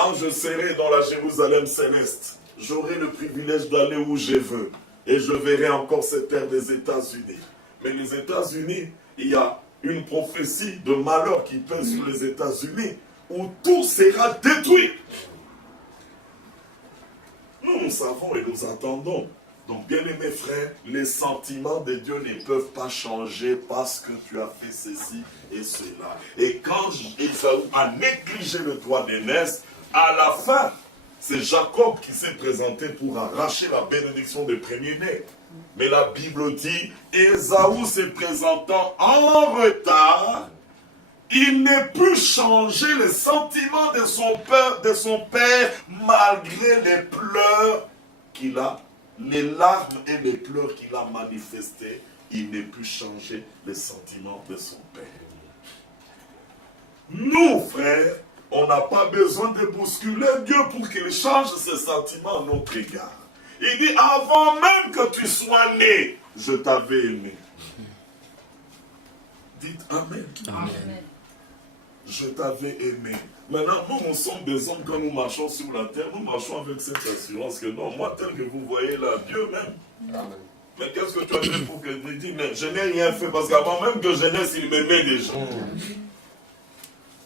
Quand je serai dans la Jérusalem céleste, j'aurai le privilège d'aller où je veux. Et je verrai encore cette terre des États-Unis. Mais les États-Unis, il y a une prophétie de malheur qui pèse sur les États-Unis, où tout sera détruit. Nous savons et nous attendons. Donc, bien-aimés frères, les sentiments de Dieu ne peuvent pas changer parce que tu as fait ceci et cela. Et quand Ésaü a négligé le droit d'aînesse, à la fin, c'est Jacob qui s'est présenté pour arracher la bénédiction des premiers-nés. Mais la Bible dit, Ésaü se présentant en retard, il ne put changer les sentiments de son père, malgré les pleurs qu'il a, les larmes et les pleurs qu'il a manifestés. Il ne put changer les sentiments de son père. Nous, frères, on n'a pas besoin de bousculer Dieu pour qu'il change ses sentiments à notre égard. Il dit, avant même que tu sois né, je t'avais aimé. Dites Amen. Amen. Je t'avais aimé. Maintenant, nous sommes des hommes, quand nous marchons sur la terre, nous marchons avec cette assurance que non, moi, tel que vous voyez là, Dieu même. Amen. Mais qu'est-ce que tu as fait pour que je dise, mais je n'ai rien fait, parce qu'avant même que je naisse, il m'aimait déjà.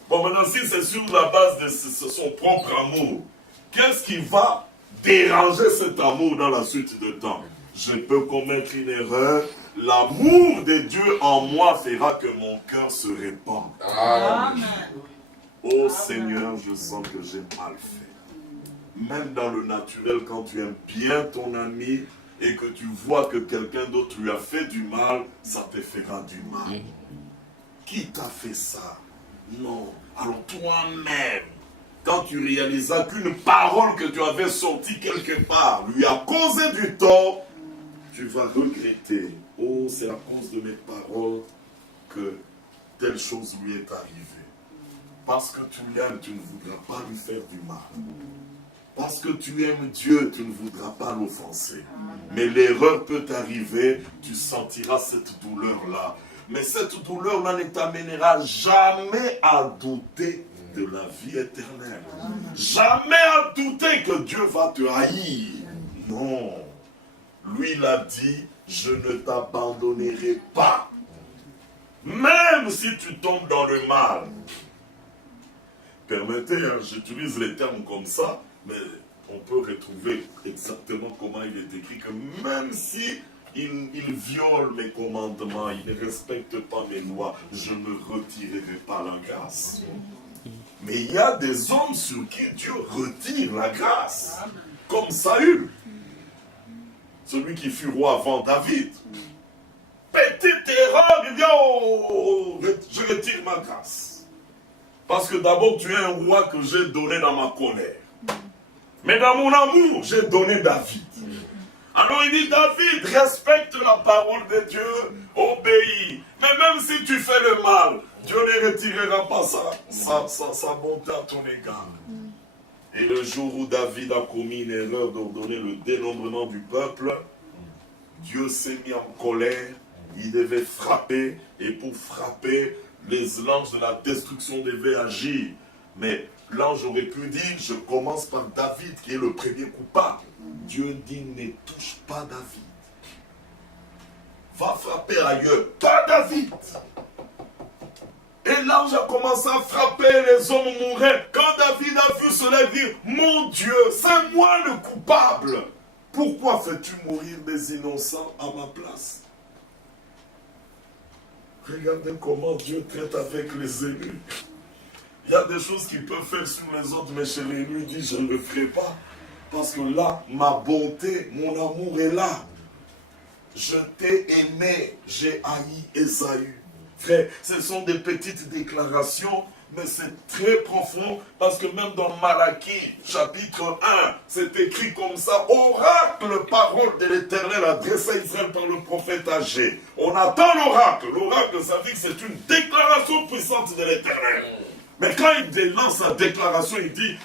Bon, maintenant, si c'est sur la base de son propre amour, qu'est-ce qui va déranger cet amour dans la suite de temps? Je peux commettre une erreur. L'amour de Dieu en moi fera que mon cœur se répande. Amen. Oh Seigneur, je sens que j'ai mal fait. Même dans le naturel, quand tu aimes bien ton ami et que tu vois que quelqu'un d'autre lui a fait du mal, ça te fera du mal. Qui t'a fait ça? Non. Alors toi-même, quand tu réalisas qu'une parole que tu avais sortie quelque part lui a causé du tort, tu vas regretter. Oh, c'est à cause de mes paroles que telle chose lui est arrivée. Parce que tu l'aimes, tu ne voudras pas lui faire du mal. Parce que tu aimes Dieu, tu ne voudras pas l'offenser. Mais l'erreur peut arriver, tu sentiras cette douleur-là. Mais cette douleur-là ne t'amènera jamais à douter de la vie éternelle. Jamais à douter que Dieu va te haïr. Non. Lui, il a dit, je ne t'abandonnerai pas. Même si tu tombes dans le mal. Permettez, hein, j'utilise les termes comme ça, mais on peut retrouver exactement comment il est écrit que même si il viole mes commandements, il ne respecte pas mes lois, je ne retirerai pas la grâce. Mais il y a des hommes sur qui Dieu retire la grâce, comme Saül, celui qui fut roi avant David. Petite erreur, il dit, oh, je retire ma grâce. Parce que d'abord, tu es un roi que j'ai donné dans ma colère. Mais dans mon amour, j'ai donné David. Alors il dit, David, respecte la parole de Dieu, obéis. Mais même si tu fais le mal, Dieu ne retirera pas sa bonté à ton égard. Et le jour où David a commis une erreur d'ordonner le dénombrement du peuple, Dieu s'est mis en colère, il devait frapper, et pour frapper, les anges de la destruction devaient agir. Mais l'ange aurait pu dire, je commence par David qui est le premier coupable. Dieu dit, ne touche pas David. Va frapper ailleurs, pas David. Et l'ange a commencé à frapper, les hommes mouraient. Quand David a vu cela, il dit, mon Dieu, c'est moi le coupable. Pourquoi fais-tu mourir des innocents à ma place? Regardez comment Dieu traite avec les élus. Il y a des choses qu'il peut faire sur les autres, mais chez l'élu, il dit, je ne le ferai pas. Parce que là, ma bonté, mon amour est là. Je t'ai aimé, j'ai haï Ésaü. Frère, ce sont des petites déclarations, mais c'est très profond, parce que même dans Malachie, chapitre 1, c'est écrit comme ça, oracle, parole de l'Éternel adressée à Israël par le prophète Agé. On attend l'oracle. L'oracle, ça dit que c'est une déclaration puissante de l'Éternel. Mais quand il lance sa déclaration, il dit,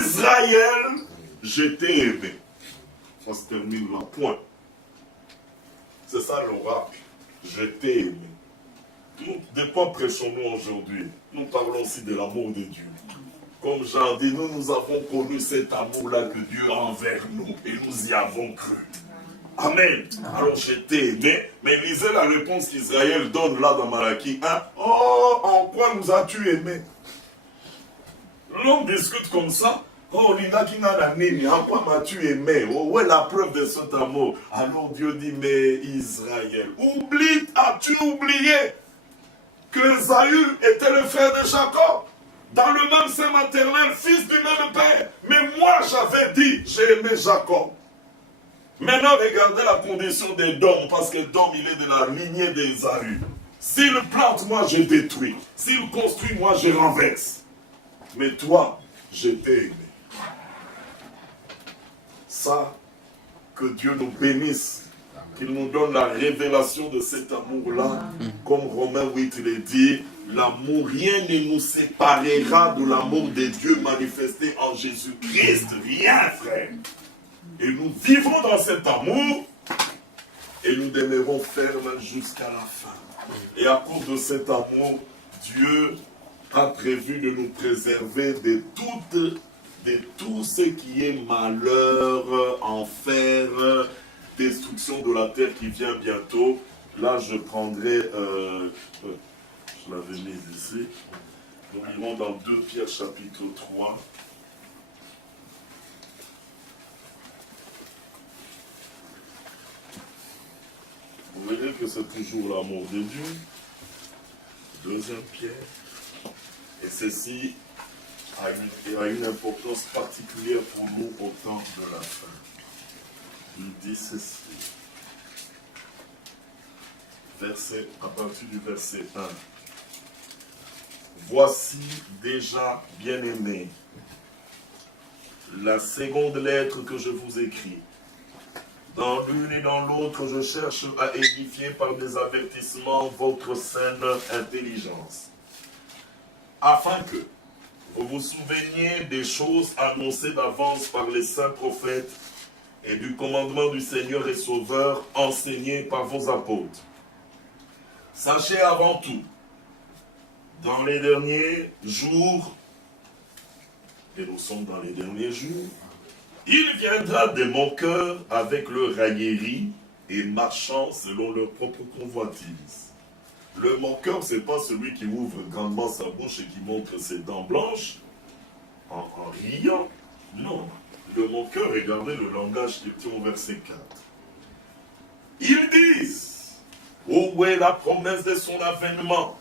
Israël, je t'ai aimé. Ça se termine là, point. C'est ça l'oracle. Je t'ai aimé. De quoi prêchons-nous aujourd'hui? Nous parlons aussi de l'amour de Dieu. Comme Jean dit, nous avons connu cet amour-là que Dieu a envers nous et nous y avons cru. Amen. Alors j'étais aimé, mais lisez la réponse qu'Israël donne là dans Malachie 1. Oh, en quoi nous as-tu aimé? L'homme discute comme ça. Oh, Linda qui n'a la nini, en quoi m'as-tu aimé? Oh, où est la preuve de cet amour? Alors Dieu dit, mais Israël, as-tu oublié que Esaü était le frère de Jacob? Dans le même sein maternel, fils du même père. Mais moi j'avais dit, j'ai aimé Jacob. Maintenant, regardez la condition d'Édom, parce qu'Édom, il est de la lignée d'Ésaü. S'il plante, moi, je détruis. S'il construit, moi, je renverse. Mais toi, je t'ai aimé. Ça, que Dieu nous bénisse, qu'il nous donne la révélation de cet amour-là. Comme Romains 8 il est dit, l'amour, rien ne nous séparera de l'amour de Dieu manifesté en Jésus-Christ. Rien, frère. Et nous vivons dans cet amour et nous demeurons fermes jusqu'à la fin. Et à cause de cet amour, Dieu a prévu de nous préserver de tout ce qui est malheur, enfer, destruction de la terre qui vient bientôt. Là, je prendrai, je l'avais mis ici, nous lirons dans 2 Pierre chapitre 3. Vous voyez que c'est toujours l'amour de Dieu. 2 Pierre. Et ceci a une importance particulière pour nous au temps de la fin. Il dit ceci. À partir du verset 1. Voici déjà, bien-aimés, la seconde lettre que je vous écris. Dans l'une et dans l'autre, je cherche à édifier par des avertissements votre saine intelligence, afin que vous vous souveniez des choses annoncées d'avance par les saints prophètes et du commandement du Seigneur et Sauveur enseigné par vos apôtres. Sachez avant tout, dans les derniers jours, et nous sommes dans les derniers jours, il viendra de mon cœur avec leur raillerie et marchant selon leur propre convoitise. Le moqueur, ce n'est pas celui qui ouvre grandement sa bouche et qui montre ses dents blanches en riant. Non. Le moqueur, regardez le langage qui tient au verset 4. Ils disent, où est la promesse de son avènement?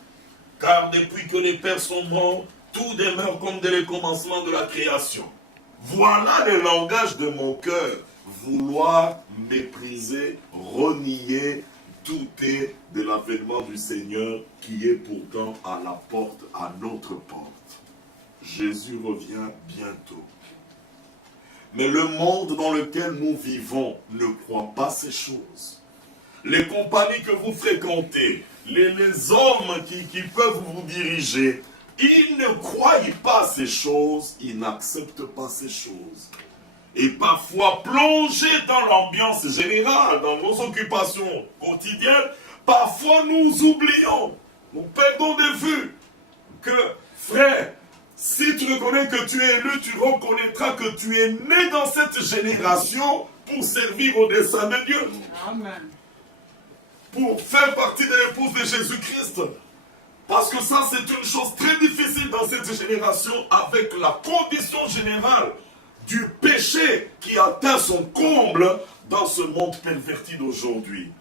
Car depuis que les pères sont morts, tout demeure comme dès le commencement de la création. Voilà le langage de mon cœur. Vouloir mépriser, renier, douter de l'avènement du Seigneur qui est pourtant à la porte, à notre porte. Jésus revient bientôt. Mais le monde dans lequel nous vivons ne croit pas ces choses. Les compagnies que vous fréquentez, les hommes qui peuvent vous diriger, ils ne croient pas ces choses, ils n'acceptent pas ces choses. Et parfois, plongés dans l'ambiance générale, dans nos occupations quotidiennes, parfois nous oublions, nous perdons de vue que, frère, si tu reconnais que tu es élu, tu reconnaîtras que tu es né dans cette génération pour servir au dessein de Dieu. Amen. Pour faire partie de l'épouse de Jésus-Christ. Parce que ça, c'est une chose très difficile dans cette génération avec la condition générale du péché qui atteint son comble dans ce monde perverti d'aujourd'hui.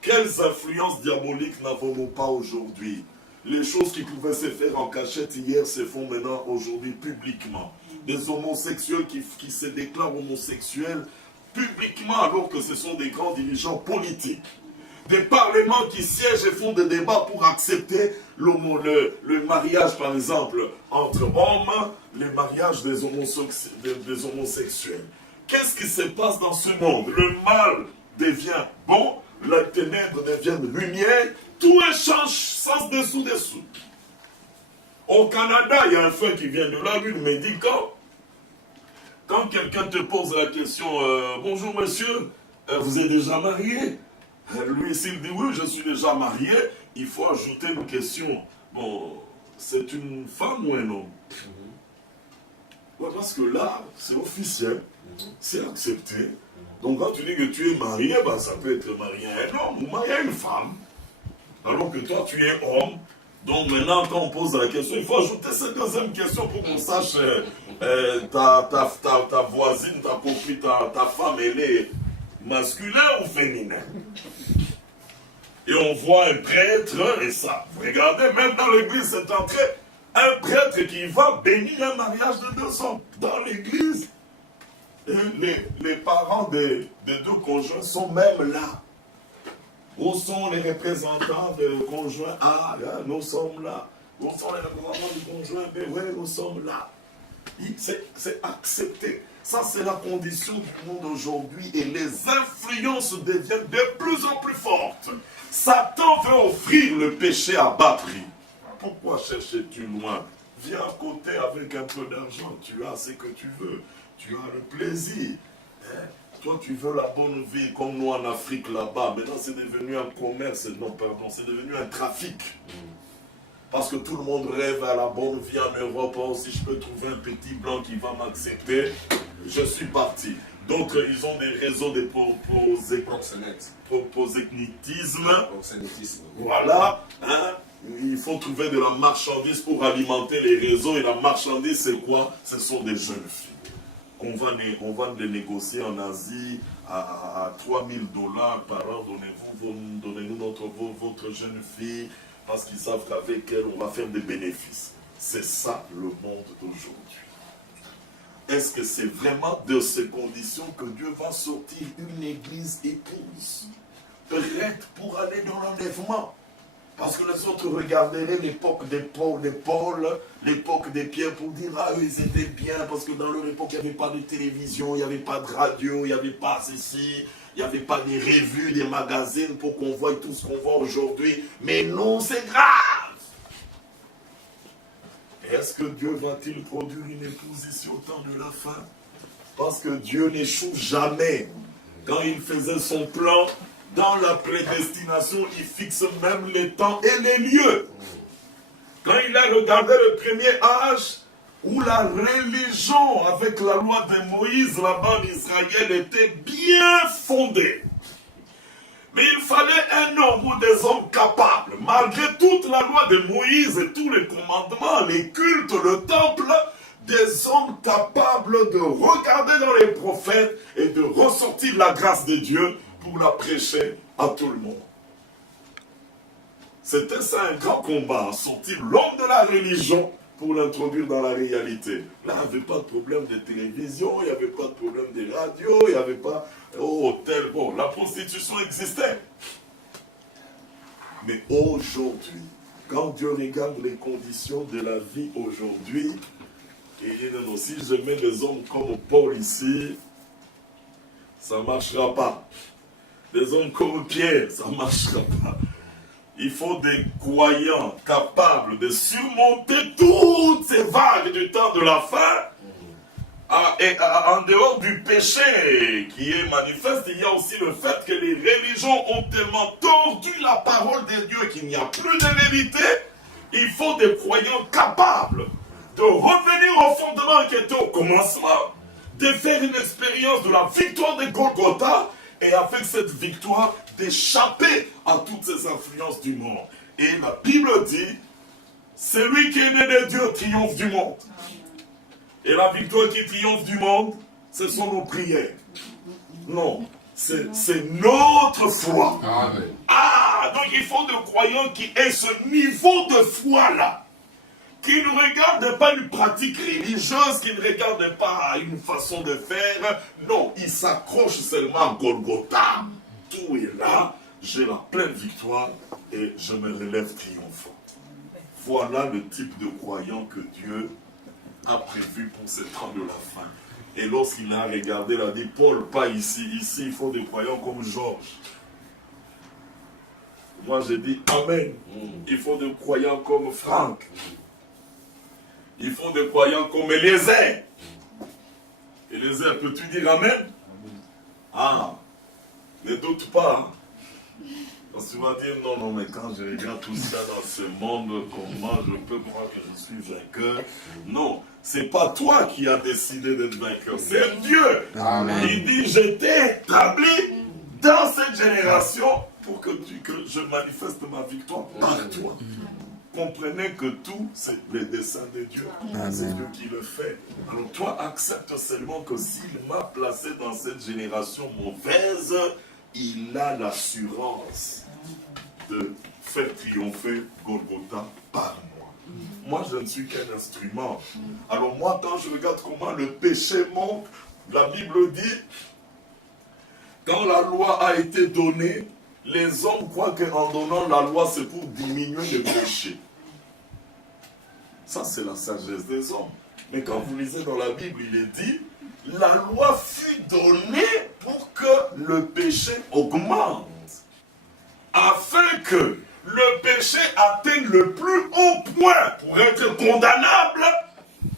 Quelles influences diaboliques n'avons-nous pas aujourd'hui? Les choses qui pouvaient se faire en cachette hier se font maintenant aujourd'hui publiquement. Des homosexuels qui se déclarent homosexuels publiquement alors que ce sont des grands dirigeants politiques. Des parlements qui siègent et font des débats pour accepter le mariage, par exemple, entre hommes, le mariage des homosexuels. Qu'est-ce qui se passe dans ce monde? Le mal devient bon, la ténèbre devient lumière, tout change sans dessous. Au Canada, il y a un frère qui vient de là, lui me dit quand quelqu'un te pose la question, bonjour monsieur, vous êtes déjà marié? Lui, s'il dit oui, je suis déjà marié, il faut ajouter une question. Bon, c'est une femme ou un homme? Ouais, parce que là, c'est officiel, c'est accepté. Donc quand tu dis que tu es marié, ben, ça peut être marié à un homme ou marié à une femme. Alors que toi, tu es homme. Donc maintenant, quand on pose la question, il faut ajouter cette deuxième question pour qu'on sache ta voisine, ta copine, ta femme, elle est masculin ou féminin. Et on voit un prêtre, et ça, vous regardez, même dans l'église, c'est entré, un prêtre qui va bénir un mariage de deux hommes. Dans l'église, les parents des deux conjoints sont même là. Où sont les représentants du conjoint A? Là, nous sommes là. Où sont les représentants du conjoint B? Oui, nous sommes là. C'est accepté. Ça, c'est la condition du monde aujourd'hui. Et les influences deviennent de plus en plus fortes. Satan veut offrir le péché à bas prix. Pourquoi cherches-tu loin? Viens à côté avec un peu d'argent. Tu as ce que tu veux. Tu as le plaisir. Toi, tu veux la bonne vie, comme nous en Afrique là-bas. Maintenant, c'est devenu un commerce. Non, pardon, c'est devenu un trafic. Parce que tout le monde rêve à la bonne vie en Europe. Oh, si je peux trouver un petit blanc qui va m'accepter, je suis parti. D'autres, ils ont des réseaux de prosélytisme. Voilà. Hein? Il faut trouver de la marchandise pour alimenter les réseaux. Et la marchandise, c'est quoi? Ce sont des jeunes filles. On va les négocier en Asie à 3 000 $ par an. Donnez-nous votre jeune fille, parce qu'ils savent qu'avec elle, on va faire des bénéfices. C'est ça le monde d'aujourd'hui. Est-ce que c'est vraiment de ces conditions que Dieu va sortir une église épouse, prête pour aller dans l'enlèvement? Parce que les autres regarderaient l'époque des Paul, l'époque des Pierre pour dire « Ah, eux, ils étaient bien, parce que dans leur époque, il n'y avait pas de télévision, il n'y avait pas de radio, il n'y avait pas ceci, il n'y avait pas des revues, des magazines pour qu'on voie tout ce qu'on voit aujourd'hui. Mais non, c'est grave! » Est-ce que Dieu va-t-il produire une épouse ici au temps de la fin? Parce que Dieu n'échoue jamais. Quand il faisait son plan, dans la prédestination, il fixe même les temps et les lieux. Quand il a regardé le premier âge, où la religion avec la loi de Moïse là-bas en Israël était bien fondée. Mais il fallait un homme ou des hommes capables, malgré toute la loi de Moïse et tous les commandements, les cultes, le temple, des hommes capables de regarder dans les prophètes et de ressortir la grâce de Dieu pour la prêcher à tout le monde. C'était ça un grand combat, sortir l'homme de la religion pour l'introduire dans la réalité. Là, il n'y avait pas de problème de télévision, il n'y avait pas de problème de radio, il n'y avait pas hôtel. Bon, la prostitution existait. Mais aujourd'hui, quand Dieu regarde les conditions de la vie aujourd'hui, il dit non, si je mets des hommes comme Paul ici, ça ne marchera pas. Des hommes comme Pierre, ça ne marchera pas. Il faut des croyants capables de surmonter toutes ces vagues du temps de la fin. En dehors du péché qui est manifeste, il y a aussi le fait que les religions ont tellement tordu la parole de Dieu qu'il n'y a plus de vérité. Il faut des croyants capables de revenir au fondement qui était au commencement, de faire une expérience de la victoire de Golgotha, et avec cette victoire, d'échapper à toutes ces influences du monde. Et la Bible dit, celui qui est né de Dieu triomphe du monde. Et la victoire qui triomphe du monde, ce sont nos prières. Non, c'est notre foi. Amen. Ah, donc il faut des croyants qui aient ce niveau de foi-là. Qui ne regardent pas une pratique religieuse, qui ne regardent pas une façon de faire. Non, ils s'accrochent seulement à Golgotha. Tout est là, j'ai la pleine victoire et je me relève triomphant. Voilà le type de croyant que Dieu a prévu pour ces temps de la fin. Et lorsqu'il a regardé, il a dit, Paul, pas ici, ici il faut des croyants comme Georges. Moi j'ai dit, Amen. Il faut des croyants comme Franck. Il faut des croyants comme Eliezer. Eliezer, peux-tu dire Amen? Ah, ne doute pas. Parce que tu vas dire, non, non, mais quand je regarde tout ça dans ce monde, comment je peux croire que je suis vainqueur? Non, c'est pas toi qui as décidé d'être vainqueur, c'est Dieu. Amen. Il dit, je t'ai établi dans cette génération pour que je manifeste ma victoire par toi. Comprenez que tout, c'est le dessein de Dieu. C'est Dieu qui le fait. Alors toi, accepte seulement que s'il m'a placé dans cette génération mauvaise, il a l'assurance de faire triompher Golgotha par moi. Moi, je ne suis qu'un instrument. Alors moi, quand je regarde comment le péché monte, la Bible dit, quand la loi a été donnée, les hommes croient qu'en donnant la loi, c'est pour diminuer le péché. Ça, c'est la sagesse des hommes. Mais quand vous lisez dans la Bible, il est dit, la loi fut donnée pour que le péché augmente. Afin que le péché atteigne le plus haut point pour être condamnable.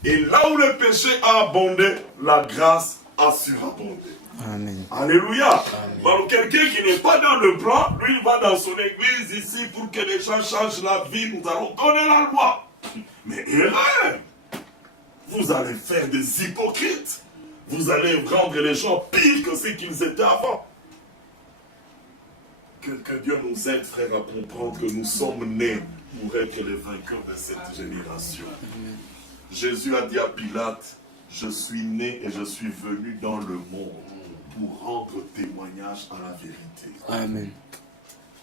Et là où le péché a abondé, la grâce a surabondé. Amen. Alléluia. Alors quelqu'un qui n'est pas dans le plan, lui il va dans son église ici pour que les gens changent la vie. Nous allons donner la loi. Mais erreur. Vous allez faire des hypocrites. Vous allez rendre les gens pires que ce qu'ils étaient avant. Que Dieu nous aide, frère, à comprendre que nous sommes nés pour être les vainqueurs de cette génération. Jésus a dit à Pilate, je suis né et je suis venu dans le monde pour rendre témoignage à la vérité. Amen.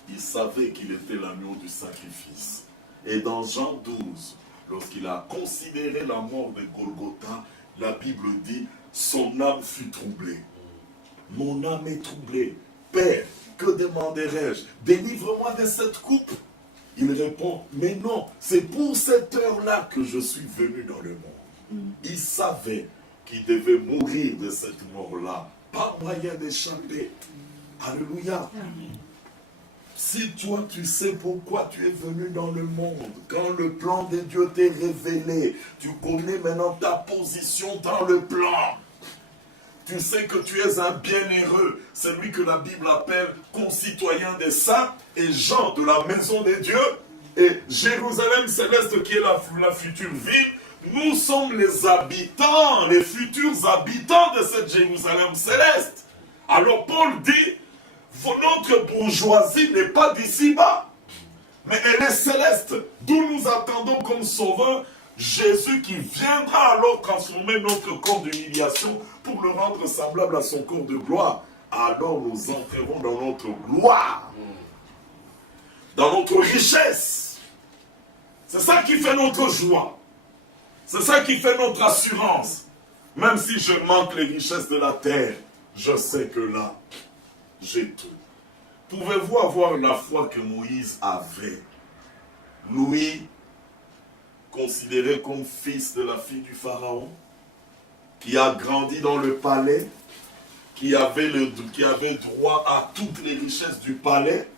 Il savait qu'il était l'agneau du sacrifice. Et dans Jean 12, lorsqu'il a considéré la mort de Golgotha, la Bible dit, son âme fut troublée. Mon âme est troublée. Père, que demanderai-je? Délivre-moi de cette coupe. Il répond, mais non, c'est pour cette heure-là que je suis venu dans le monde. Il savait qu'il devait mourir de cette mort-là, pas moyen d'échapper. Alléluia. Si toi tu sais pourquoi tu es venu dans le monde, quand le plan de Dieu t'est révélé, tu connais maintenant ta position dans le plan. Tu sais que tu es un bienheureux, celui que la Bible appelle concitoyen des saints et gens de la maison de Dieu. Et Jérusalem céleste qui est la future ville, nous sommes les habitants, les futurs habitants de cette Jérusalem céleste. Alors Paul dit, notre bourgeoisie n'est pas d'ici-bas, mais elle est céleste, d'où nous attendons comme sauveur Jésus qui viendra alors transformer notre corps d'humiliation pour le rendre semblable à son corps de gloire. Alors nous entrerons dans notre gloire, dans notre richesse. C'est ça qui fait notre joie. C'est ça qui fait notre assurance. Même si je manque les richesses de la terre, je sais que là, j'ai tout. Pouvez-vous avoir la foi que Moïse avait? Louis, considéré comme fils de la fille du Pharaon, qui a grandi dans le palais, qui avait droit à toutes les richesses du palais.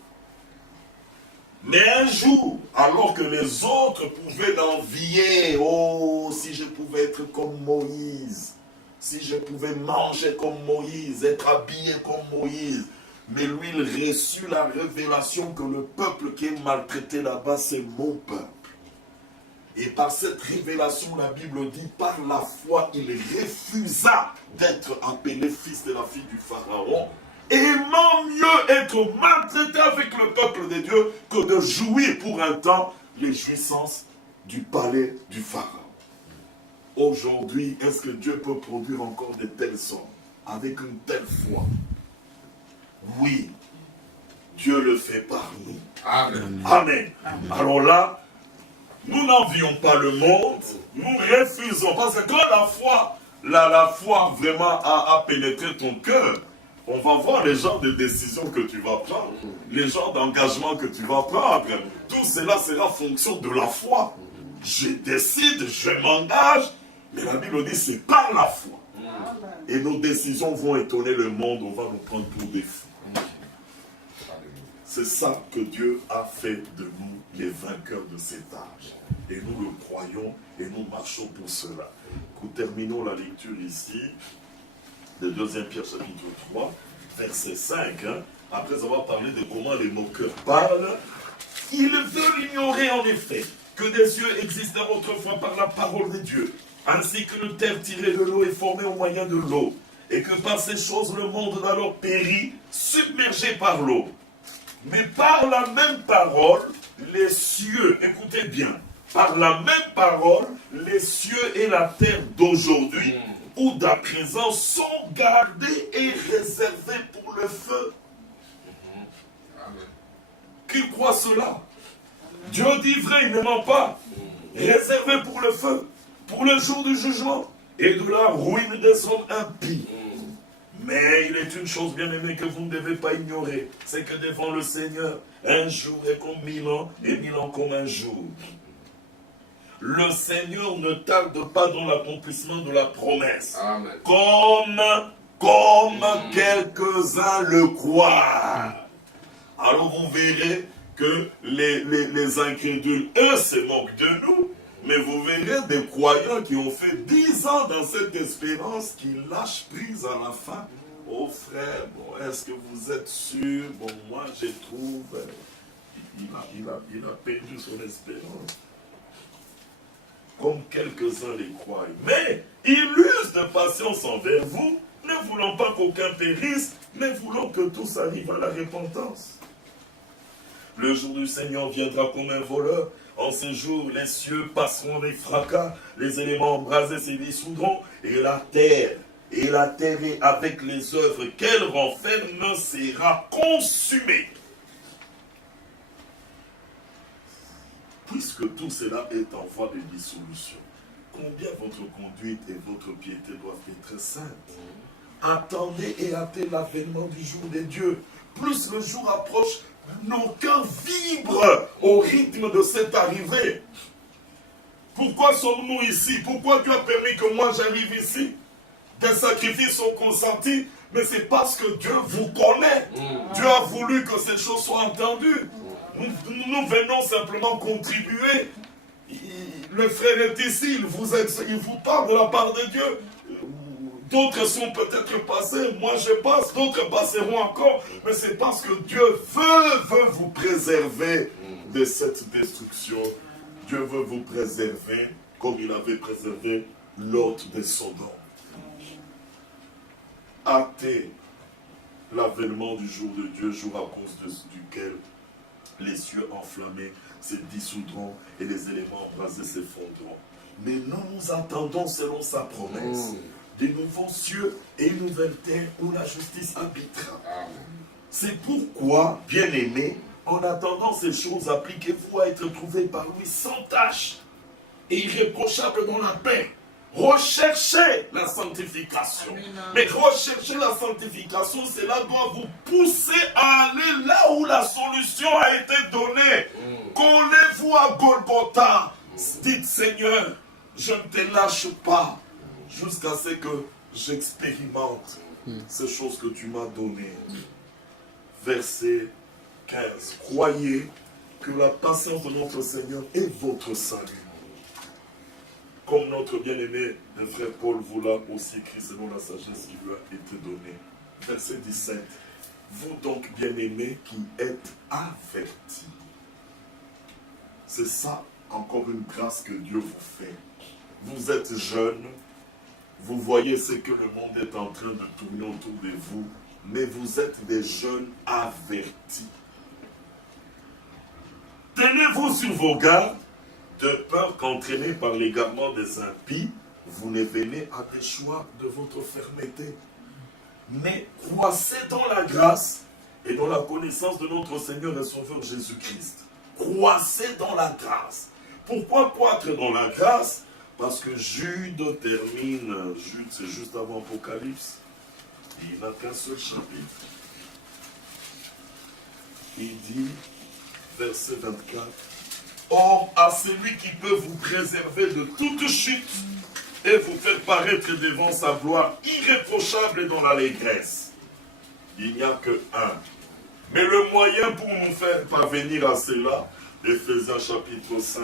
Mais un jour, alors que les autres pouvaient l'envier, oh, si je pouvais être comme Moïse, si je pouvais manger comme Moïse, être habillé comme Moïse. Mais lui, il reçut la révélation que le peuple qui est maltraité là-bas, c'est mon peuple. Et par cette révélation, la Bible dit, par la foi, il refusa d'être appelé fils de la fille du Pharaon, aimant mieux être maltraité avec le peuple de Dieu que de jouir pour un temps les jouissances du palais du Pharaon. Aujourd'hui, est-ce que Dieu peut produire encore de telles sommes avec une telle foi? Oui, Dieu le fait par nous. Amen. Amen. Alors là, nous n'envions pas le monde, nous refusons. Parce que quand la foi vraiment a pénétré ton cœur, on va voir les genres de décisions que tu vas prendre, les genres d'engagement que tu vas prendre. Tout cela sera fonction de la foi. Je décide, je m'engage, mais la Bible dit c'est par la foi. Et nos décisions vont étonner le monde, on va nous prendre pour des fous. C'est ça que Dieu a fait de nous les vainqueurs de cet âge. Et nous le croyons et nous marchons pour cela. Nous terminons la lecture ici de 2 Pierre chapitre 3, verset 5. après avoir parlé de comment les moqueurs parlent, ils veulent ignorer en effet que des cieux existaient autrefois par la parole de Dieu, ainsi que le terre tirée de l'eau est formée au moyen de l'eau, et que par ces choses le monde d'alors périt, submergé par l'eau. Mais par la même parole, les cieux, écoutez bien, par la même parole, les cieux et la terre d'aujourd'hui ou d'à présent sont gardés et réservés pour le feu. Qui croit cela? Dieu dit vrai, il ne ment pas. Réservé pour le feu, pour le jour du jugement et de la ruine des hommes impies. Mais il est une chose bien aimée que vous ne devez pas ignorer, c'est que devant le Seigneur, un jour est comme 1000 ans et 1000 ans comme un jour. Le Seigneur ne tarde pas dans l'accomplissement de la promesse. Amen. Comme quelques-uns le croient. Alors vous verrez que les incrédules, eux, se moquent de nous. Mais vous verrez des croyants qui ont fait 10 ans dans cette espérance qui lâchent prise à la fin. Oh frère, bon, est-ce que vous êtes sûr? Bon, moi je trouve, il a perdu son espérance. Comme quelques-uns les croient. Mais il use de patience envers vous, ne voulant pas qu'aucun périsse, mais voulant que tous arrivent à la repentance. Le jour du Seigneur viendra comme un voleur. En ce jour, les cieux passeront avec fracas, les éléments embrasés se dissoudront, et la terre avec les œuvres qu'elle renferme sera consumée. Puisque tout cela est en voie de dissolution, combien votre conduite et votre piété doivent être saintes. Attendez et hâtez l'avènement du jour de Dieu. Plus le jour approche, nos cœurs vibrent au rythme de cette arrivée. Pourquoi sommes-nous ici? Pourquoi Dieu a permis que moi j'arrive ici? Des sacrifices sont consentis, mais c'est parce que Dieu vous connaît. Dieu a voulu que ces choses soient entendues. Nous venons simplement contribuer. Le frère est ici, il vous parle de la part de Dieu. D'autres sont peut-être passés, moi je passe, d'autres passeront encore. Mais c'est parce que Dieu veut vous préserver de cette destruction. Dieu veut vous préserver comme il avait préservé Lot de Sodome. Hâtez l'avènement du jour de Dieu, jour à cause duquel les cieux enflammés se dissoudront et les éléments embrasés s'effondreront. Mais nous attendons selon sa promesse des nouveaux cieux et une nouvelle terre où la justice habitera. C'est pourquoi, bien-aimés, en attendant ces choses, appliquez-vous à être trouvés par lui sans tache et irréprochable dans la paix. Recherchez la sanctification. Mais rechercher la sanctification, cela doit vous pousser à aller là où la solution a été donnée. Collez-vous à Golgotha. Dites, Seigneur, je ne te lâche pas jusqu'à ce que j'expérimente ces choses que tu m'as données. Verset 15. Croyez que la patience de notre Seigneur est votre salut. Comme notre bien-aimé, le frère Paul vous l'a aussi écrit selon la sagesse qui lui a été donnée. Verset 17. Vous donc, bien-aimés, qui êtes avertis. C'est ça, encore une grâce que Dieu vous fait. Vous êtes jeunes, vous voyez ce que le monde est en train de tourner autour de vous, mais vous êtes des jeunes avertis. Tenez-vous sur vos gardes, de peur qu'entraînés par l'égarement des impies, vous ne venez à des choix de votre fermeté. Mais croissez dans la grâce et dans la connaissance de notre Seigneur et Sauveur Jésus-Christ. Croissez dans la grâce. Pourquoi croître dans la grâce? Parce que Jude termine, Jude c'est juste avant Apocalypse, il n'a qu'un seul chapitre. Il dit, verset 24, or à celui qui peut vous préserver de toute chute et vous faire paraître devant sa gloire irréprochable et dans l'allégresse. Il n'y a que un. Mais le moyen pour nous faire parvenir à cela, Éphésiens chapitre 5,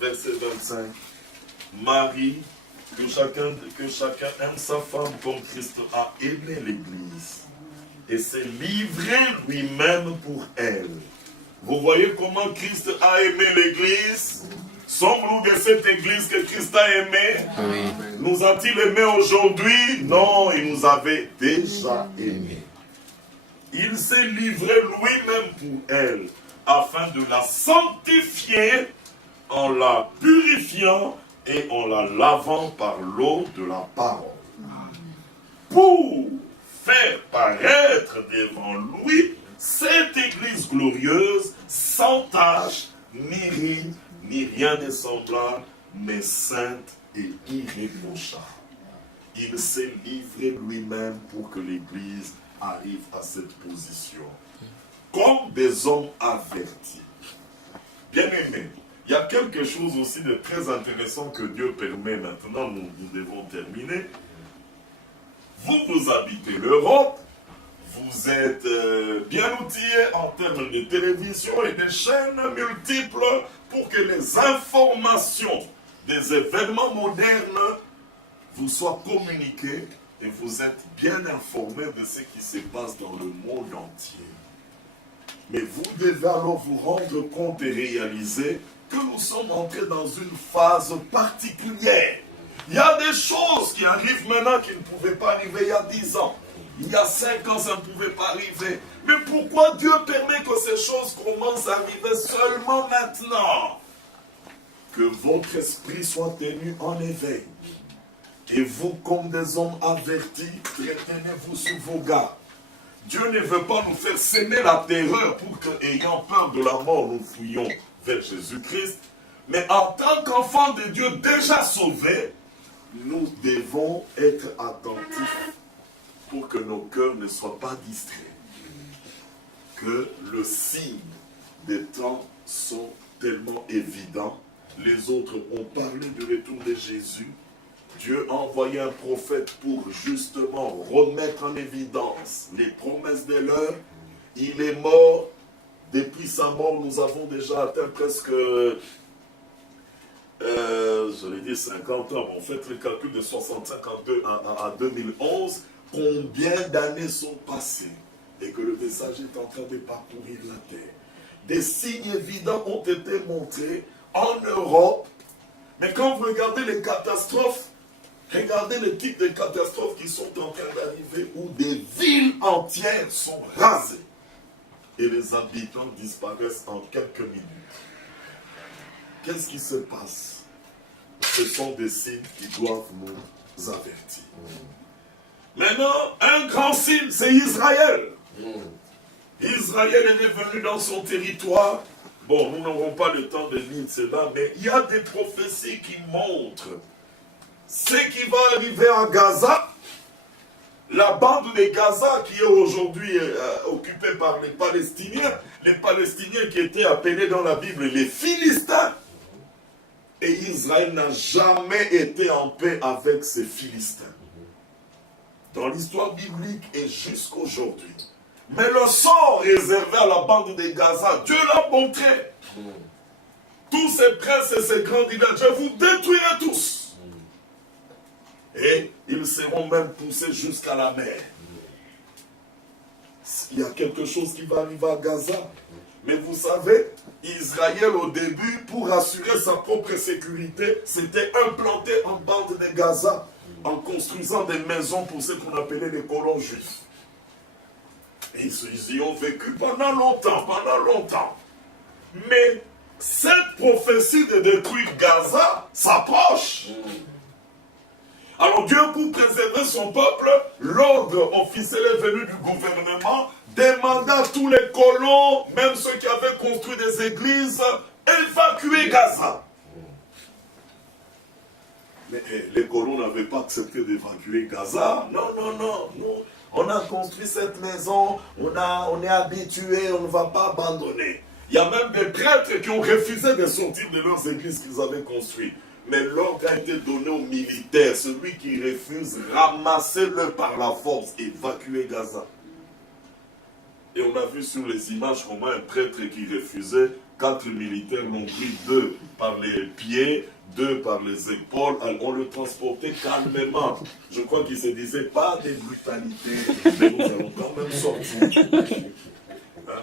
verset 25. Marie, que chacun aime sa femme comme Christ a aimé l'Église et s'est livré lui-même pour elle. Vous voyez comment Christ a aimé l'Église? Sommes-nous de cette Église que Christ a aimé? Oui. Nous a-t-il aimé aujourd'hui? Non, il nous avait déjà aimé. Il s'est livré lui-même pour elle, afin de la sanctifier en la purifiant et en la lavant par l'eau de la parole. Pour faire paraître devant lui cette Église glorieuse, sans tache, ni ride, ni rien de semblable, mais sainte et irréprochable. Il s'est livré lui-même pour que l'Église arrive à cette position. Comme des hommes avertis. Bien-aimés, il y a quelque chose aussi de très intéressant que Dieu permet. Maintenant, nous devons terminer. Vous habitez l'Europe. Vous êtes bien outillés en termes de télévision et de chaînes multiples pour que les informations des événements modernes vous soient communiquées et vous êtes bien informés de ce qui se passe dans le monde entier. Mais vous devez alors vous rendre compte et réaliser que nous sommes entrés dans une phase particulière. Il y a des choses qui arrivent maintenant qui ne pouvaient pas arriver il y a 10 ans. Il y a 5 ans, ça ne pouvait pas arriver. Mais pourquoi Dieu permet que ces choses commencent à arriver seulement maintenant? Que votre esprit soit tenu en éveil. Et vous, comme des hommes avertis, retenez-vous sur vos gardes. Dieu ne veut pas nous faire semer la terreur pour que, ayant peur de la mort, nous fuyions vers Jésus-Christ. Mais en tant qu'enfants de Dieu déjà sauvés, nous devons être attentifs pour que nos cœurs ne soient pas distraits. Que le signe des temps sont tellement évidents. Les autres ont parlé du retour de Jésus. Dieu a envoyé un prophète pour justement remettre en évidence les promesses de l'heure. Il est mort. Depuis sa mort, nous avons déjà atteint presque, je l'ai dit 50 ans. En fait, le calcul de 65 à 2011, combien d'années sont passées et que le message est en train de parcourir la terre. Des signes évidents ont été montrés en Europe. Mais quand vous regardez les catastrophes, regardez le type de catastrophes qui sont en train d'arriver où des villes entières sont rasées et les habitants disparaissent en quelques minutes. Qu'est-ce qui se passe? Ce sont des signes qui doivent nous avertir. Maintenant, un grand signe, c'est Israël. Israël est revenu dans son territoire. Bon, nous n'aurons pas le temps de lire cela, mais il y a des prophéties qui montrent ce qui va arriver à Gaza. La bande de Gaza qui est aujourd'hui occupée par les Palestiniens qui étaient appelés dans la Bible les Philistins. Et Israël n'a jamais été en paix avec ces Philistins. Dans l'histoire biblique et jusqu'aujourd'hui. Mais le sort réservé à la bande de Gaza, Dieu l'a montré. Tous ces princes et ces grands leaders, je vous détruirai tous. Et ils seront même poussés jusqu'à la mer. Il y a quelque chose qui va arriver à Gaza. Mais vous savez, Israël au début, pour assurer sa propre sécurité, s'était implanté en bande de Gaza, en construisant des maisons pour ce qu'on appelait les colons juifs. Et ils y ont vécu pendant longtemps. Mais cette prophétie de détruire Gaza s'approche. Alors Dieu, pour préserver son peuple, l'ordre officiel est venu du gouvernement, demanda à tous les colons, même ceux qui avaient construit des églises, évacuer Gaza. Mais les colons n'avaient pas accepté d'évacuer Gaza. Non. On a construit cette maison, on est habitué, on ne va pas abandonner. Il y a même des prêtres qui ont refusé de sortir de leurs églises qu'ils avaient construites. Mais l'ordre a été donné aux militaires. Celui qui refuse, ramassez-le par la force, évacuez Gaza. Et on a vu sur les images comment un prêtre qui refusait, 4 militaires l'ont pris, 2 par les pieds, 2 par les épaules, on le transportait calmement. Je crois qu'il se disait pas des brutalités, mais nous allons quand même sortir. Hein?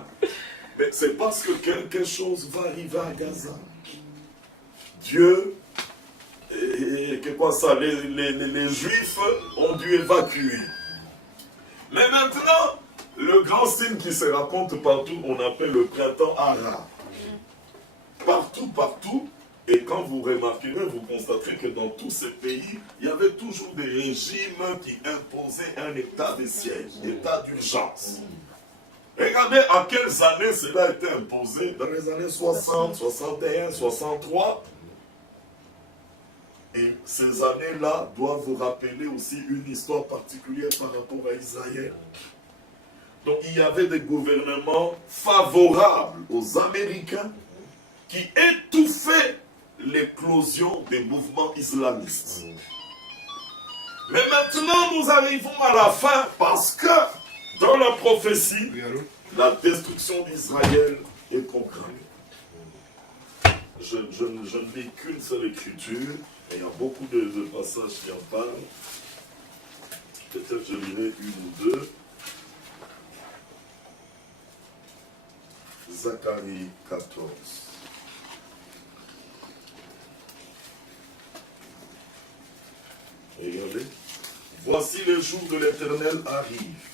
Mais c'est parce que quelque chose va arriver à Gaza. Dieu, que quoi ça, les Juifs ont dû évacuer. Mais maintenant, le grand signe qui se raconte partout, on appelle le printemps arabe. Partout, partout. Et quand vous remarquerez, vous constaterez que dans tous ces pays, il y avait toujours des régimes qui imposaient un état de siège, état d'urgence. Regardez à quelles années cela a été imposé. Dans les années 60, 61, 63. Et ces années-là doivent vous rappeler aussi une histoire particulière par rapport à Israël. Donc il y avait des gouvernements favorables aux Américains qui étouffaient l'éclosion des mouvements islamistes. Mais maintenant nous arrivons à la fin parce que dans la prophétie, la destruction d'Israël est programmée. Je ne lis qu'une seule écriture, et il y a beaucoup de passages qui en parlent. Peut-être je lirai une ou deux. Zacharie 14. Regardez. Voici les jours de l'Éternel arrivent,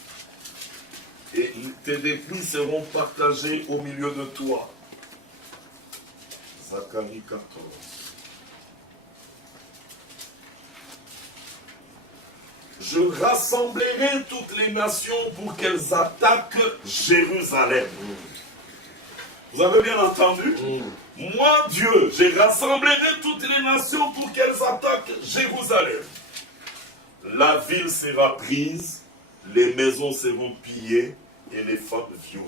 et tes dépouilles seront partagées au milieu de toi. Zacharie 14. Je rassemblerai toutes les nations pour qu'elles attaquent Jérusalem. Vous avez bien entendu? Moi, Dieu, je rassemblerai toutes les nations pour qu'elles attaquent Jérusalem. La ville sera prise, les maisons seront pillées et les femmes violées.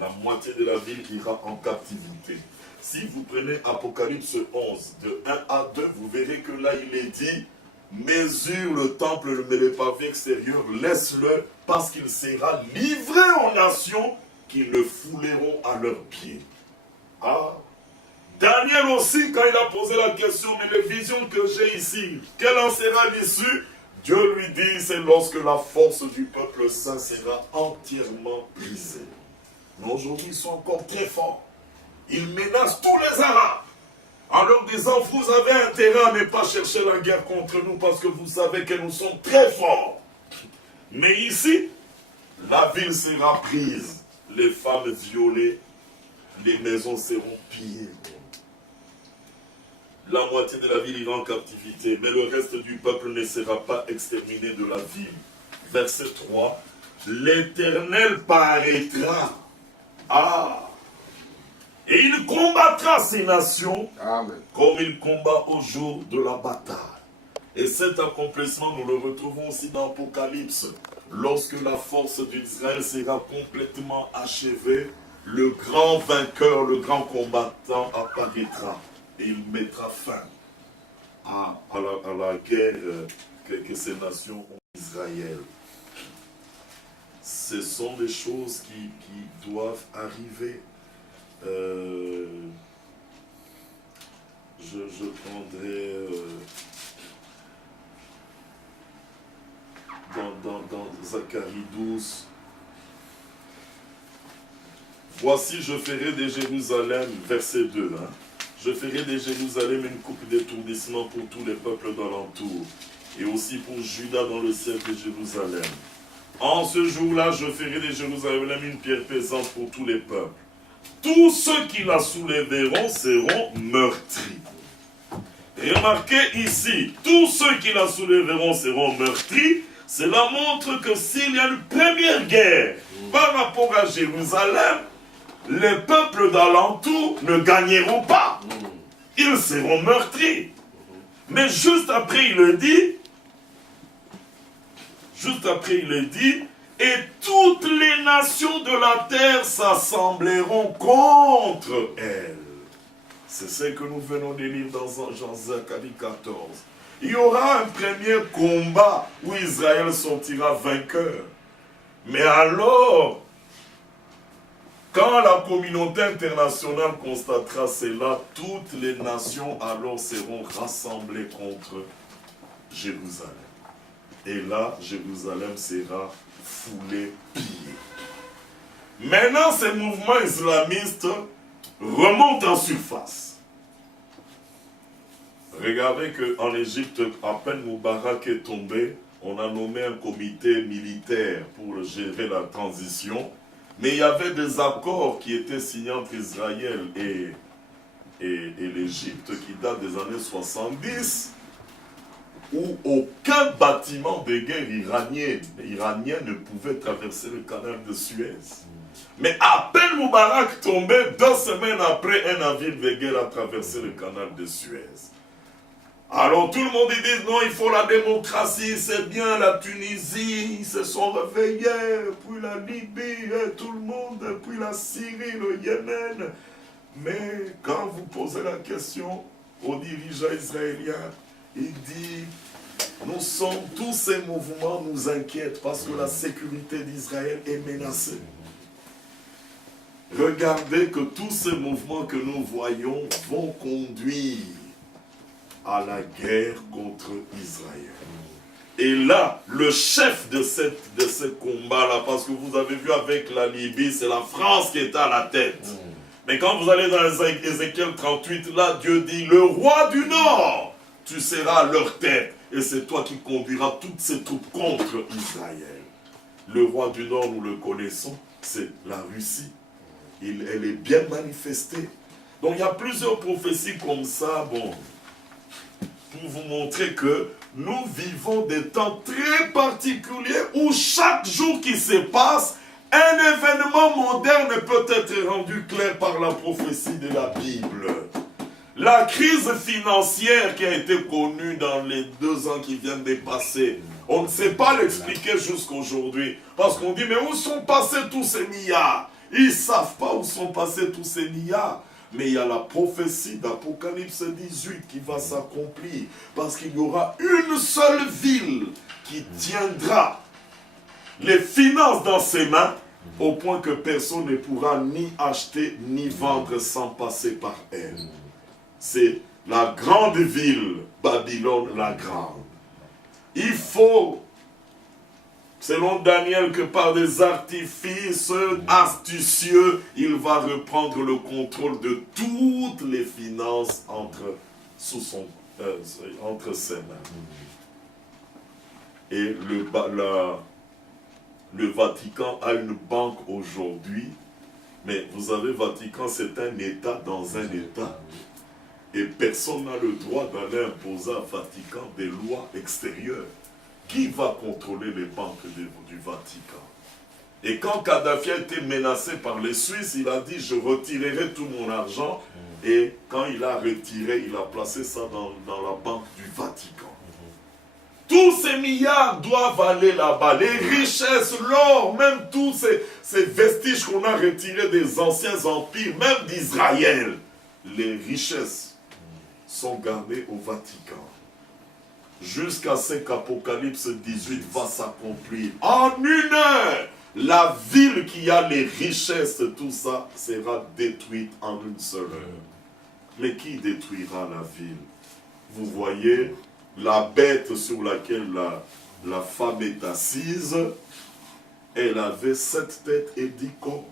La moitié de la ville ira en captivité. Si vous prenez Apocalypse 11, de 1 à 2, vous verrez que là il est dit, mesure le temple, mais les pavés extérieurs, laisse-le, parce qu'il sera livré aux nations qui le fouleront à leurs pieds. Ah, Daniel aussi, quand il a posé la question, mais les visions que j'ai ici, quelle en sera l'issue? Dieu lui dit, c'est lorsque la force du peuple saint sera entièrement brisée. Mais aujourd'hui, ils sont encore très forts. Ils menacent tous les Arabes. En leur disant, vous avez intérêt à ne pas chercher la guerre contre nous parce que vous savez que nous sommes très forts. Mais ici, la ville sera prise, les femmes violées, les maisons seront pillées. La moitié de la ville ira en captivité, mais le reste du peuple ne sera pas exterminé de la ville. Verset 3. L'Éternel paraîtra. Ah! Et il combattra ces nations. Amen. Comme il combat au jour de la bataille. Et cet accomplissement, nous le retrouvons aussi dans Apocalypse. Lorsque la force d'Israël sera complètement achevée, le grand vainqueur, le grand combattant apparaîtra. Et il mettra fin à la guerre que ces nations ont Israël. Ce sont des choses qui doivent arriver. Je prendrai dans Zacharie 12. Voici, je ferai de Jérusalem, verset 2, hein. Je ferai de Jérusalem une coupe d'étourdissement pour tous les peuples d'alentour, et aussi pour Juda dans le ciel de Jérusalem. En ce jour-là, je ferai de Jérusalem une pierre pesante pour tous les peuples. Tous ceux qui la soulèveront seront meurtris. Remarquez ici, tous ceux qui la soulèveront seront meurtris. Cela montre que s'il y a une première guerre par rapport à Jérusalem, les peuples d'alentour ne gagneront pas. Ils seront meurtris. Mais juste après, il le dit, et toutes les nations de la terre s'assembleront contre elle. C'est ce que nous venons de lire dans Jean Zacharie 14. Il y aura un premier combat où Israël sortira vainqueur. Mais alors, Quand la communauté internationale constatera cela, toutes les nations alors seront rassemblées contre Jérusalem. Et là, Jérusalem sera foulée, pillée. Maintenant, ces mouvements islamistes remontent en surface. Regardez qu'en Égypte, à peine Moubarak est tombé, on a nommé un comité militaire pour gérer la transition. Mais il y avait des accords qui étaient signés entre Israël et l'Égypte qui datent des années 70, où aucun bâtiment de guerre iranien ne pouvait traverser le canal de Suez. Mais à peine Moubarak tombait, 2 semaines après, un navire de guerre a traversé le canal de Suez. Alors tout le monde dit non, il faut la démocratie, c'est bien la Tunisie, ils se sont réveillés, puis la Libye, tout le monde, puis la Syrie, le Yémen. Mais quand vous posez la question aux dirigeants israéliens, ils disent, tous ces mouvements nous inquiètent parce que la sécurité d'Israël est menacée. Regardez que tous ces mouvements que nous voyons vont conduire à la guerre contre Israël. Et là, le chef de ce combat-là, parce que vous avez vu avec la Libye, c'est la France qui est à la tête. Mais quand vous allez dans Ézéchiel 38, là, Dieu dit, le roi du Nord, tu seras à leur tête. Et c'est toi qui conduiras toutes ces troupes contre Israël. Le roi du Nord, nous le connaissons, c'est la Russie. Elle est bien manifestée. Donc il y a plusieurs prophéties comme ça, bon, pour vous montrer que nous vivons des temps très particuliers où chaque jour qui se passe, un événement moderne peut être rendu clair par la prophétie de la Bible. La crise financière qui a été connue dans les 2 ans qui viennent de passer, on ne sait pas l'expliquer jusqu'à aujourd'hui. Parce qu'on dit, mais où sont passés tous ces milliards? Ils ne savent pas où sont passés tous ces milliards. Mais il y a la prophétie d'Apocalypse 18 qui va s'accomplir. Parce qu'il y aura une seule ville qui tiendra les finances dans ses mains, au point que personne ne pourra ni acheter ni vendre sans passer par elle. C'est la grande ville, Babylone la grande. Il faut, selon Daniel, que par des artifices astucieux, il va reprendre le contrôle de toutes les finances entre ses mains. Et le Vatican a une banque aujourd'hui, mais vous savez, Vatican, c'est un État dans un État. Et personne n'a le droit d'aller imposer à Vatican des lois extérieures. Qui va contrôler les banques du Vatican? Et quand Kadhafi a été menacé par les Suisses, il a dit, je retirerai tout mon argent. Et quand il a retiré, il a placé ça dans la banque du Vatican. Tous ces milliards doivent aller là-bas. Les richesses, l'or, même tous ces vestiges qu'on a retirés des anciens empires, même d'Israël. Les richesses sont gardées au Vatican. Jusqu'à ce qu'Apocalypse 18 va s'accomplir. En 1 heure, la ville qui a les richesses, tout ça, sera détruite en une seule heure. Mais qui détruira la ville? Vous voyez la bête sur laquelle la femme est assise, elle avait 7 têtes et 10 cornes.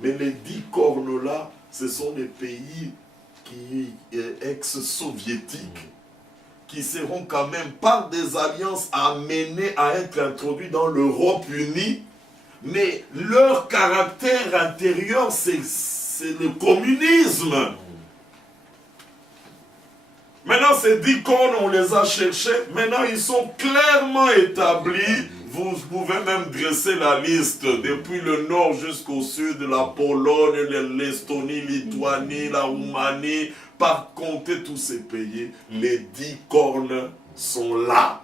Mais les 10 cornes-là, ce sont des pays ex-soviétiques qui seront quand même par des alliances amenés à être introduits dans l'Europe unie. Mais leur caractère intérieur, c'est le communisme. Maintenant, ces 10 cornes, on les a cherchés. Maintenant, ils sont clairement établis. Vous pouvez même dresser la liste depuis le nord jusqu'au sud, la Pologne, l'Estonie, Lituanie, la Roumanie. Par compter tous ces pays, les 10 cornes sont là.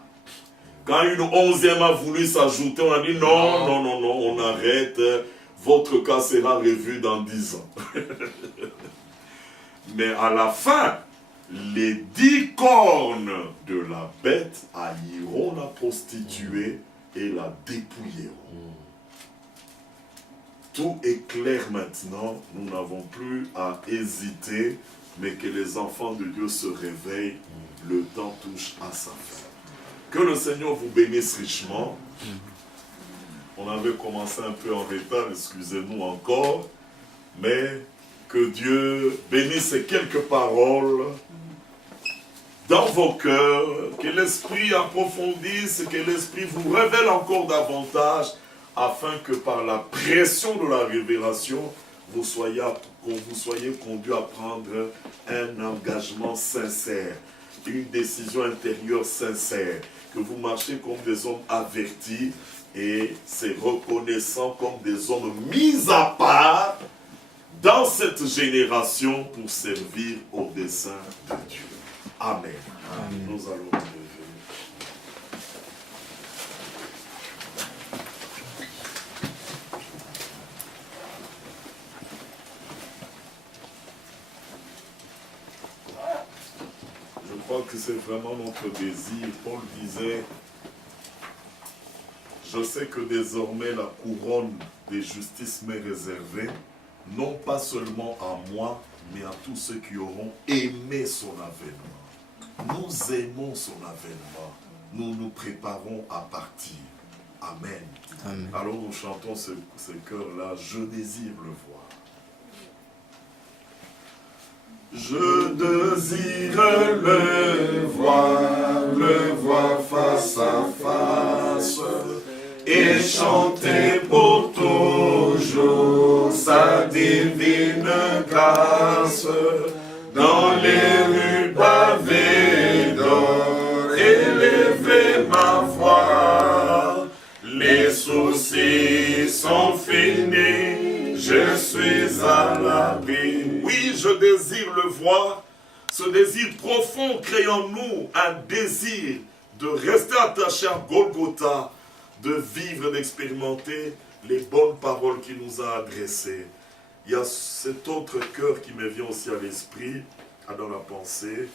Quand une 11e a voulu s'ajouter, on a dit non, non, non, non, on arrête. Votre cas sera revu dans 10 ans. Mais à la fin, les 10 cornes de la bête haïront la prostituée et la dépouilleront. tout est clair maintenant. Nous n'avons plus à hésiter, mais que les enfants de Dieu se réveillent. Le temps touche à sa fin. Que le Seigneur vous bénisse richement. On avait commencé un peu en retard, excusez-nous encore, mais que Dieu bénisse ces quelques paroles dans vos cœurs, que l'Esprit approfondisse, que l'Esprit vous révèle encore davantage, afin que par la pression de la révélation, vous soyez conduits à prendre un engagement sincère, une décision intérieure sincère, que vous marchez comme des hommes avertis et c'est reconnaissant comme des hommes mis à part dans cette génération pour servir au dessein de Dieu. Amen. Amen. Nous allons revenir. Je crois que c'est vraiment notre désir. Paul disait, je sais que désormais la couronne de justice m'est réservée, non pas seulement à moi, mais à tous ceux qui auront aimé son avènement. Nous aimons son avènement. Nous nous préparons à partir. Amen. Amen. Alors nous chantons ce chœur-là, je désire le voir. Je désire le voir face à face, et chanter pour toujours sa divine grâce, dans les rues pavées d'or, élever ma voix. Les soucis sont finis, je suis à l'abri. Oui, je désire le voir. Ce désir profond crée en nous un désir de rester attaché à Golgotha, de vivre, d'expérimenter les bonnes paroles qu'il nous a adressées. Il y a cet autre cœur qui me vient aussi à l'esprit, dans la pensée.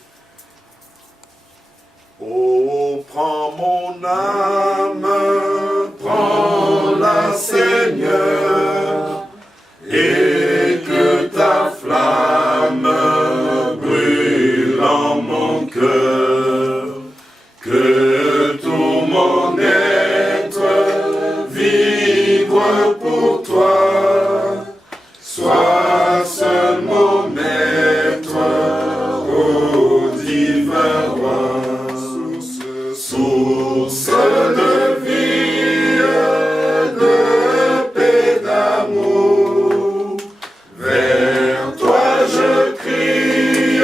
Oh, prends mon âme, prends-la, Seigneur, et que ta flamme brûle en mon cœur, que tout mon être vibre pour toi, sois seul mon maître, ô divin roi, source de vie, de paix, d'amour. Vers toi je crie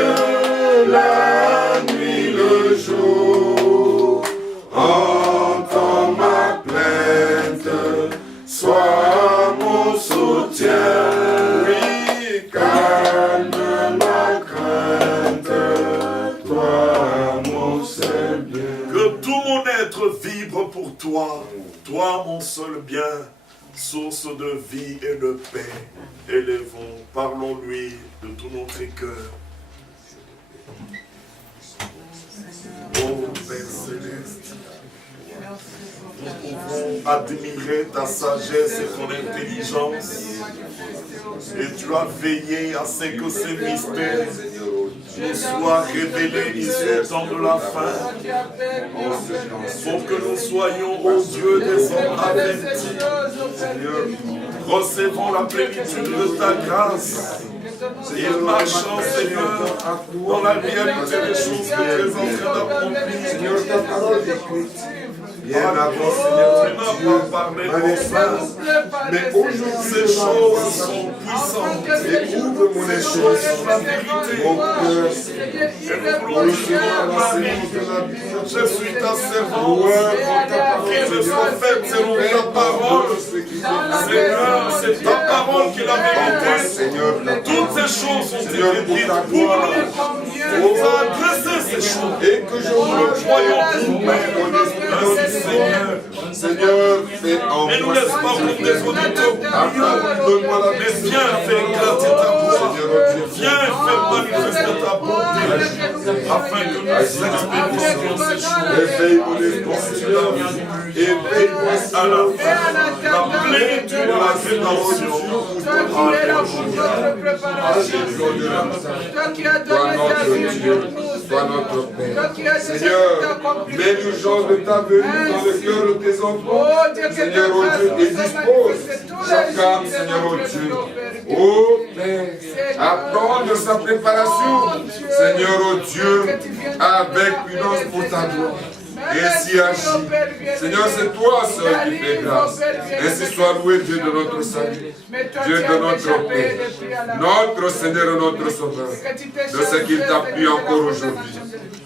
la nuit, le jour. Entends ma plainte, sois mon soutien. Oui, calme ma crainte, toi mon seul bien. Que tout mon être vibre pour toi, toi mon seul bien, source de vie et de paix. Élevons, parlons-lui de tout notre cœur. Oh Père Céleste, nous pouvons admirer ta sagesse et ton intelligence. Et tu as veillé à ce que ces mystères nous soient révélés ici au temps de la fin. Pour que nous soyons, ô Dieu, des hommes avertis. Recevons la plénitude de ta grâce. Et marchant, Seigneur, dans la réalité des choses que tu es en train d'accomplir. Seigneur, ta parole est écrite. Bien avant, Seigneur, tu n'as pas parlé mon frère. Mais aujourd'hui, ces choses sont puissantes. Et ouvre mon esprit, mon cœur. Et nous voulons recevoir l'enseignement de la Bible. Je suis ta servante. Qu'il me soit fait selon ta parole. Seigneur, c'est ta parole qui est la vérité. Seigneur, toutes ces choses ont été dites pour nous. Tu nous as adressé ces choses. Et que je le croyons pour nous. Seigneur, fais en moi. Et nous laisse pas comme des auditeurs. Mais viens faire éclater ta voix. Viens faire manifester ta bonté. afin que nous expérimentions et à la plénitude de la rédemption. Toi notre Dieu, toi notre Père. Seigneur, mets l'urgence de ta venue dans le cœur de tes enfants. Seigneur, oh Dieu, et dispose chaque âme, Seigneur, oh Dieu. Oh Père, à prendre sa préparation, Seigneur, oh Dieu, avec prudence pour ta gloire. Ainsi agis. Seigneur, c'est toi seul qui fais grâce. Ainsi soit loué Dieu de notre salut, Dieu de notre Père, notre Seigneur et notre Sauveur, de ce qu'il t'a plu encore aujourd'hui,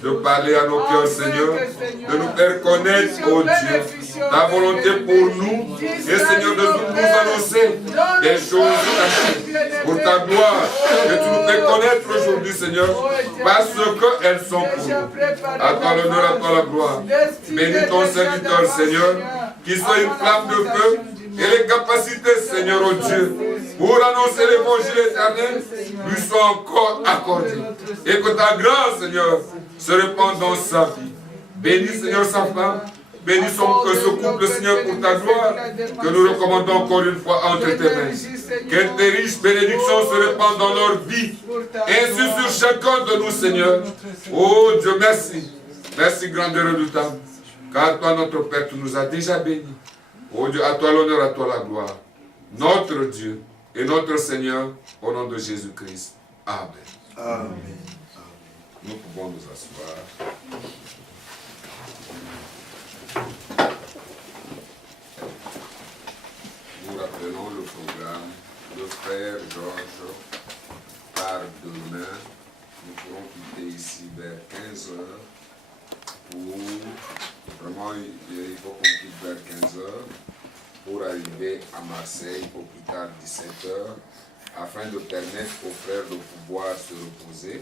de parler à nos cœurs, Seigneur, de nous faire connaître, oh Dieu, ta volonté pour nous, et Seigneur, de nous annoncer des choses pour ta gloire, que tu nous fais connaître aujourd'hui, Seigneur, parce qu'elles sont pour nous. À toi l'honneur, à toi la gloire. Bénis ton serviteur, Seigneur, qu'il soit une flamme de feu et les capacités, Seigneur, oh Dieu, pour annoncer l'évangile éternel, lui soient encore accordées. Et que ta grâce, Seigneur, se répande dans sa vie. Bénis, Seigneur, sa femme. Bénis ce couple, Seigneur, pour ta gloire, que nous recommandons encore une fois entre tes mains. Que tes riches bénédictions se répandent dans leur vie, ainsi sur chacun de nous, Seigneur. Oh Dieu, merci. Merci, grandeur redoutable. Car toi, notre Père, tu nous as déjà bénis. Oh Dieu, à toi l'honneur, à toi la gloire. Notre Dieu et notre Seigneur, au nom de Jésus-Christ. Amen. Amen. Nous pouvons nous asseoir. Nous rappelons le programme. Le frère Georges part demain. Nous pourrons quitter ici vers 15 heures. Vraiment, il faut qu'on quitte vers 15 heures pour arriver à Marseille au plus tard 17 heures, afin de permettre aux frères de pouvoir se reposer,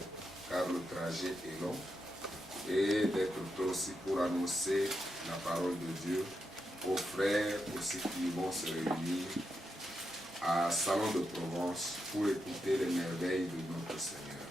car le trajet est long, et d'être prêts aussi pour annoncer la parole de Dieu aux frères aussi qui vont se réunir à Salon de Provence pour écouter les merveilles de notre Seigneur.